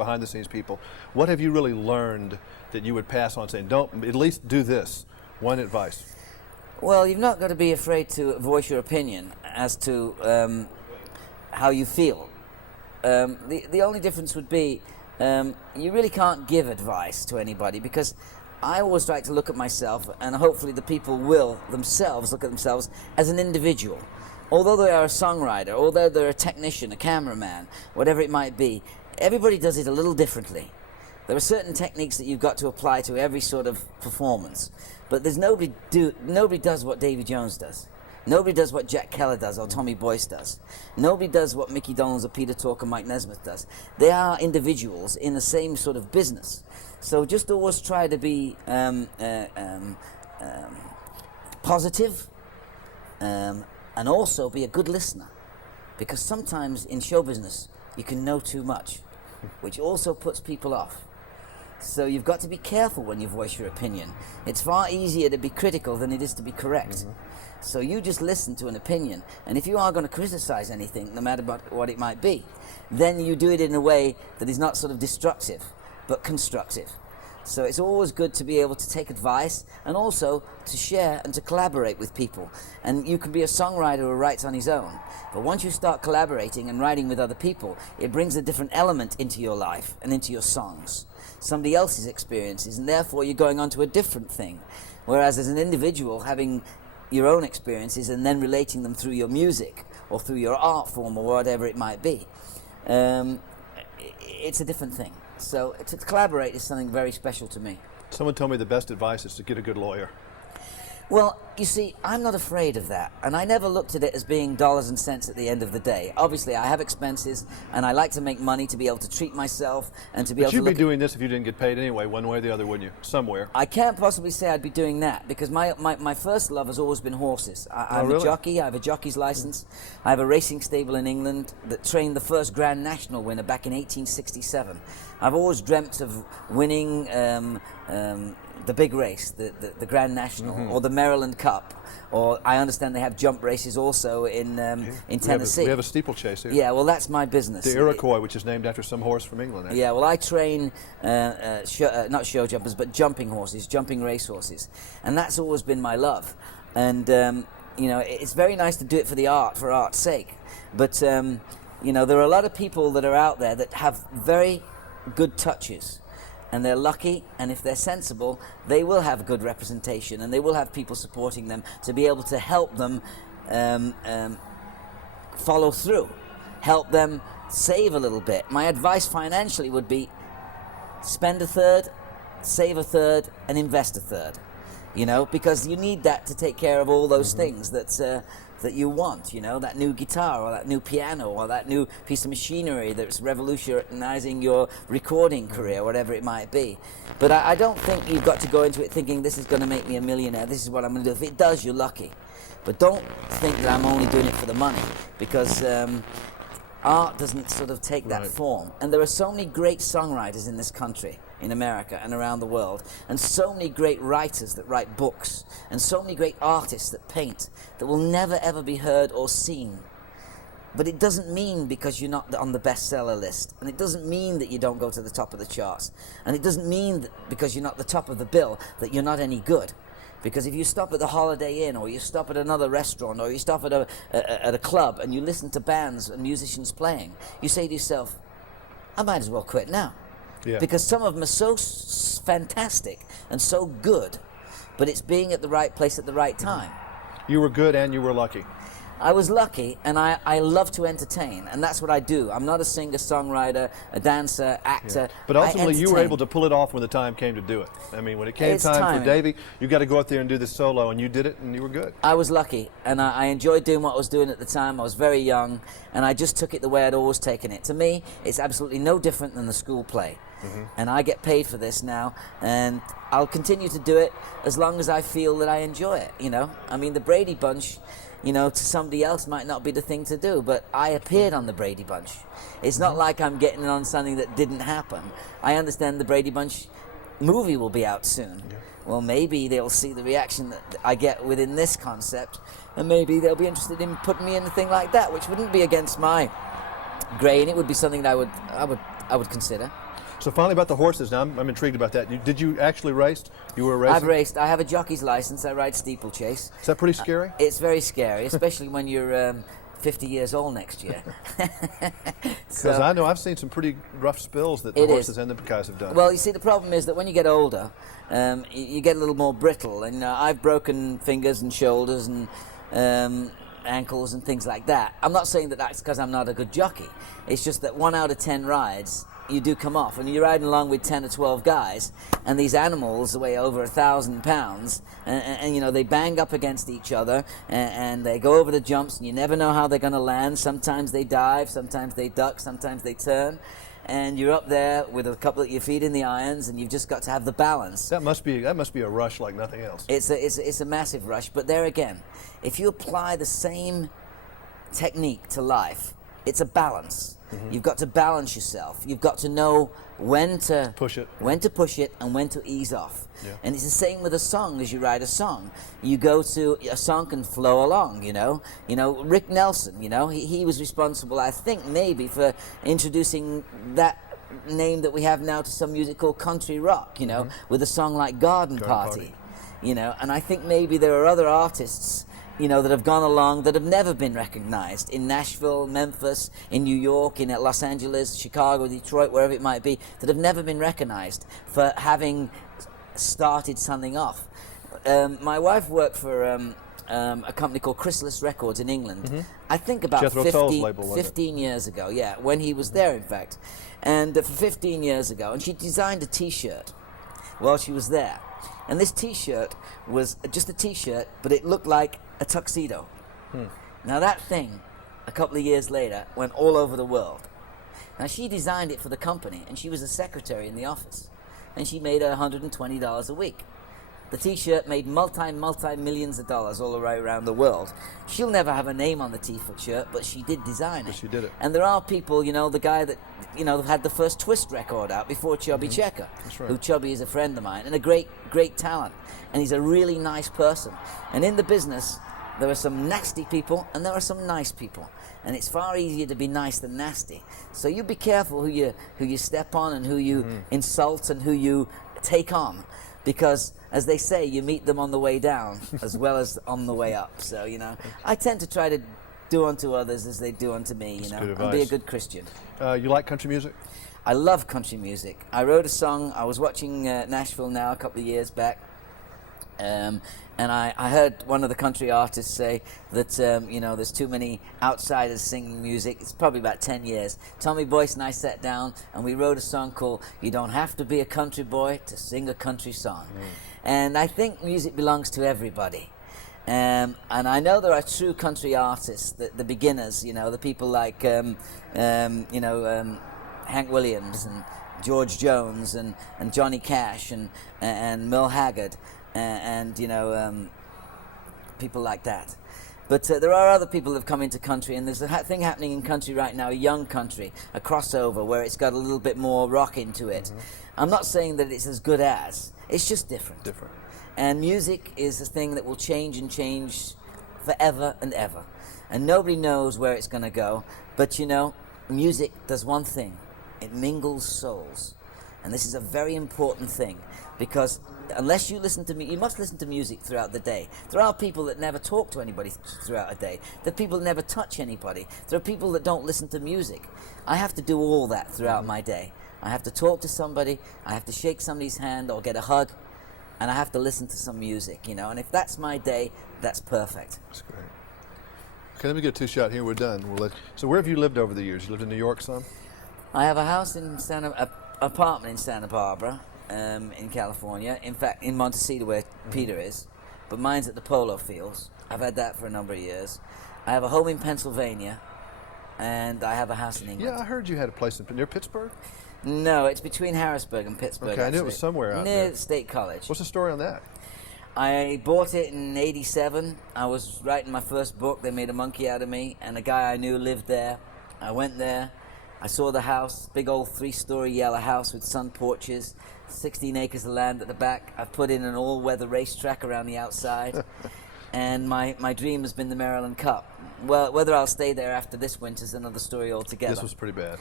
behind the scenes people. What have you really learned that you would pass on, saying, don't, at least do this? One advice. Well, you've not got to be afraid to voice your opinion as to how you feel. The only difference would be you really can't give advice to anybody, because I always like to look at myself, and hopefully the people will themselves look at themselves as an individual. Although they are a songwriter, although they're a technician, a cameraman, whatever it might be, everybody does it a little differently. There are certain techniques that you've got to apply to every sort of performance, but there's nobody does what Davy Jones does. Nobody does what Jack Keller does or Tommy Boyce does. Nobody does what Mickey Dolenz or Peter Tork or Mike Nesmith does. They are individuals in the same sort of business. So just always try to be positive, and also be a good listener. Because sometimes in show business you can know too much, which also puts people off. So you've got to be careful when you voice your opinion. It's far easier to be critical than it is to be correct. Mm-hmm. So you just listen to an opinion, and if you are going to criticize anything, no matter what it might be, then you do it in a way that is not sort of destructive, but constructive. So it's always good to be able to take advice and also to share and to collaborate with people. And you can be a songwriter who writes on his own, but once you start collaborating and writing with other people, it brings a different element into your life and into your songs. Somebody else's experiences, and therefore you're going on to a different thing. Whereas as an individual, having your own experiences and then relating them through your music or through your art form or whatever it might be, it's a different thing. So to collaborate is something very special to me. Someone told me the best advice is to get a good lawyer. Well, you see, I'm not afraid of that, and I never looked at it as being dollars and cents at the end of the day. Obviously, I have expenses, and I like to make money to be able to treat myself and to be able to look. But you'd be doing this if you didn't get paid anyway, one way or the other, wouldn't you? Somewhere. I can't possibly say I'd be doing that, because my first love has always been horses. I'm really? a jockey. I have a jockey's license. I have a racing stable in England that trained the first Grand National winner back in 1867. I've always dreamt of winning the big race, the Grand National, or the Maryland Cup, or I understand they have jump races also in Tennessee. We have a steeplechase here. Yeah, well, that's my business. The Iroquois, which is named after some horse from England. Actually. Yeah, well, I train not show jumpers, but jumping horses, jumping race horses, and that's always been my love. And you know, it's very nice to do it for art's sake. But you know, there are a lot of people that are out there that have very good touches. And they're lucky, and if they're sensible, they will have good representation, and they will have people supporting them to be able to help them follow through, help them save a little bit. My advice financially would be spend a third, save a third, and invest a third. You know, because you need that to take care of all those things that you want, you know, that new guitar or that new piano or that new piece of machinery that's revolutionizing your recording career, whatever it might be. But I don't think you've got to go into it thinking this is going to make me a millionaire, this is what I'm going to do. If it does, you're lucky. But don't think that I'm only doing it for the money, because art doesn't sort of take that form. And there are so many great songwriters in this country, in America and around the world, and so many great writers that write books, and so many great artists that paint, that will never ever be heard or seen. But it doesn't mean because you're not on the bestseller list, and it doesn't mean that you don't go to the top of the charts, and it doesn't mean that because you're not the top of the bill that you're not any good. Because if you stop at the Holiday Inn, or you stop at another restaurant, or you stop at a club and you listen to bands and musicians playing, you say to yourself, I might as well quit now. Yeah. Because some of them are so fantastic and so good, but it's being at the right place at the right time. You were good and you were lucky. I was lucky, and I love to entertain, and that's what I do. I'm not a singer, songwriter, a dancer, actor. Yeah. But ultimately, you were able to pull it off when the time came to do it. I mean, when it came time for Davy, you got to go out there and do this solo, and you did it, and you were good. I was lucky, and I enjoyed doing what I was doing at the time. I was very young, and I just took it the way I'd always taken it. To me, it's absolutely no different than the school play. And I get paid for this now, and I'll continue to do it as long as I feel that I enjoy it, you know. I mean, the Brady Bunch, you know, to somebody else might not be the thing to do, but I appeared on the Brady Bunch. It's not like I'm getting on something that didn't happen. I understand the Brady Bunch movie will be out soon. Yeah. Well, maybe they'll see the reaction that I get within this concept, and maybe they'll be interested in putting me in a thing like that, which wouldn't be against my grain. It would be something that I would consider. So finally about the horses. Now I'm intrigued about that. Did you actually race? You were racing? I've raced. I have a jockey's license. I ride steeplechase. Is that pretty scary? It's very scary, especially when you're 50 years old next year. Because I know I've seen some pretty rough spills that the horses and the guys have done. Well, you see, the problem is that when you get older, you get a little more brittle. And I've broken fingers and shoulders and ankles and things like that. I'm not saying that that's because I'm not a good jockey. It's just that 1 out of 10 rides, you do come off, and you're riding along with 10 or 12 guys, and these animals weigh over 1,000 pounds, and they bang up against each other, and they go over the jumps, and you never know how they're going to land. Sometimes they dive, sometimes they duck, sometimes they turn, and you're up there with a couple of your feet in the irons, and you've just got to have the balance. That must be a rush like nothing else. It's a massive rush, but there again, if you apply the same technique to life, it's a balance. Mm-hmm. You've got to balance yourself. You've got to know when to push it, and when to ease off. Yeah. And it's the same with a song. As you write a song, you go to a song can flow along. Rick Nelson. He was responsible, I think, maybe for introducing that name that we have now to some music called country rock. With a song like Garden Party. And I think maybe there are other artists that have gone along that have never been recognized in Nashville, Memphis, in New York, in Los Angeles, Chicago, Detroit, wherever it might be, that have never been recognized for having started something off. My wife worked for a company called Chrysalis Records in England. Mm-hmm. I think about Jethro Tull's label, 15 years ago, when he was there, in fact. And for 15 years ago, and she designed a T-shirt while she was there. And this T-shirt was just a T-shirt, but it looked like a tuxedo. Now that thing, a couple of years later, went all over the world. Now she designed it for the company, and she was a secretary in the office, and she made $120 a week. The T-shirt made multi-millions of dollars all the way around the world. She'll never have a name on the T-shirt, but she did design it. But she did it. And there are people, the guy that, had the first Twist record out before Chubby Checker. That's right. Who Chubby is a friend of mine, and a great talent. And he's a really nice person. And in the business, there are some nasty people, and there are some nice people. And it's far easier to be nice than nasty. So you be careful who you step on and who you insult and who you take on. Because, as they say, you meet them on the way down as well as on the way up. So, I tend to try to do unto others as they do unto me, and be a good Christian. You like country music? I love country music. I wrote a song. I was watching Nashville now a couple of years back. And I heard one of the country artists say that, there's too many outsiders singing music. It's probably about 10 years. Tommy Boyce and I sat down and we wrote a song called You Don't Have to Be a Country Boy to Sing a Country Song. And I think music belongs to everybody. And I know there are true country artists, the beginners, the people like, Hank Williams and George Jones and Johnny Cash and Merle Haggard. And people like that. But there are other people that have come into country, and there's a thing happening in country right now, a young country, a crossover, where it's got a little bit more rock into it. I'm not saying that it's as good as, it's just different. And music is a thing that will change and change forever and ever. And nobody knows where it's going to go, but music does one thing, it mingles souls. And this is a very important thing, because unless you listen to you must listen to music throughout the day. There are people that never talk to anybody throughout a day. There are people that never touch anybody. There are people that don't listen to music. I have to do all that throughout my day. I have to talk to somebody, I have to shake somebody's hand or get a hug, and I have to listen to some music, and if that's my day, that's perfect. That's great. Okay, let me get a two-shot here, we're done. So where have you lived over the years? You lived in New York some? I have a house in apartment in Santa Barbara, in California. In fact, in Montecito, where Peter is. But mine's at the Polo Fields. I've had that for a number of years. I have a home in Pennsylvania, and I have a house in England. Yeah, I heard you had a place near Pittsburgh. No, it's between Harrisburg and Pittsburgh. Okay, I knew it was somewhere out there. Near State College. What's the story on that? I bought it in '87. I was writing my first book. They made a monkey out of me, and a guy I knew lived there. I went there. I saw the house, big old 3-story yellow house with sun porches, 16 acres of land at the back. I've put in an all-weather racetrack around the outside. And my dream has been the Maryland Cup. Well, whether I'll stay there after this winter is another story altogether. This was pretty bad.